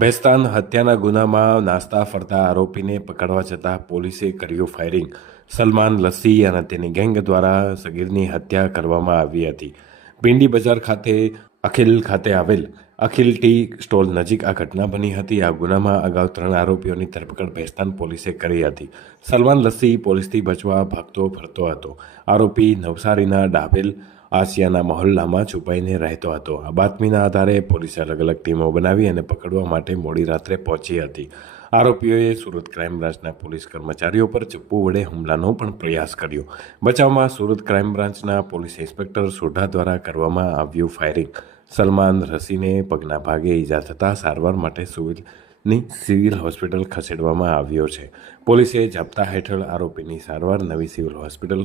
ભેસ્તાન હત્યાના ગુનામાં નાસ્તા ફરતા આરોપીને પકડવા જતાં પોલીસે કર્યું ફાયરિંગ. સલમાન, લસ્સી અને તેની ગેંગ દ્વારા સગીરની હત્યા કરવામાં આવી હતી. ભીંડી બજાર ખાતે અખિલ ખાતે આવેલ અખિલ ટી સ્ટોલ નજીક આ ઘટના બની હતી. આ ગુનામાં અગાઉ ત્રણ આરોપીઓની ધરપકડ ભેસ્તાન પોલીસે કરી હતી. સલમાન, લસ્સી પોલીસથી બચવા ભાગતો ફરતો હતો. આરોપી નવસારીના ડાબેલ આસિયાના મહોલ્લામાં છુપાઈને રહેતો હતો. આ બાતમીના આધારે પોલીસે અલગ અલગ ટીમો બનાવી અને પકડવા માટે મોડી રાત્રે પહોંચી હતી. આરોપીઓએ સુરત ક્રાઇમ બ્રાન્ચના પોલીસ કર્મચારીઓ પર ચપ્પુ વડે હુમલાનો પણ પ્રયાસ કર્યો. બચાવમાં સુરત ક્રાઇમ બ્રાન્ચના પોલીસ ઇન્સ્પેક્ટર સોઢા દ્વારા કરવામાં આવ્યું ફાયરિંગ. સલમાન રસીને પગના ભાગે ઈજા થતાં સારવાર માટે સિવિલની સિવિલ હોસ્પિટલ ખસેડવામાં આવ્યો છે. પોલીસે જપ્તા હેઠળ આરોપીની સારવાર નવી સિવિલ હોસ્પિટલ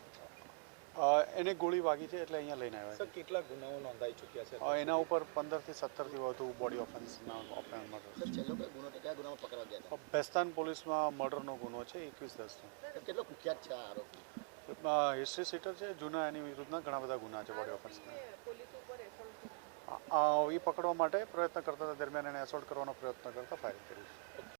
એને ગોળી વાગી છે એટલે અહીંયા લઈને આવ્યા સર કેટલા ગુનાઓ નોંધાઈ ચૂક્યા છે? છે એના ઉપર પંદરથી સત્તરથી વધુ બોડી ઓફેન્સના ઓફેન્સ મર્ડર છેલ્લો ગુનો છે? કયા ગુનામાં પકડવા ગયા બેસ્તાન પોલીસમાં મર્ડરનો ગુનો છે એકવીસ દસનો નો. કેટલો કુખ્યાત છે આ આરોપી? હિસ્ટ્રી સીટર છે જૂના એની વિરુદ્ધના ઘણા બધા ગુના છે બોડી ઓફેન્સના એ પકડવા માટે પ્રયત્ન કરતા હતા દરમિયાન એને એસોલ્ટ કરવાનો પ્રયત્ન કરતા ફાયરિંગ કર્યું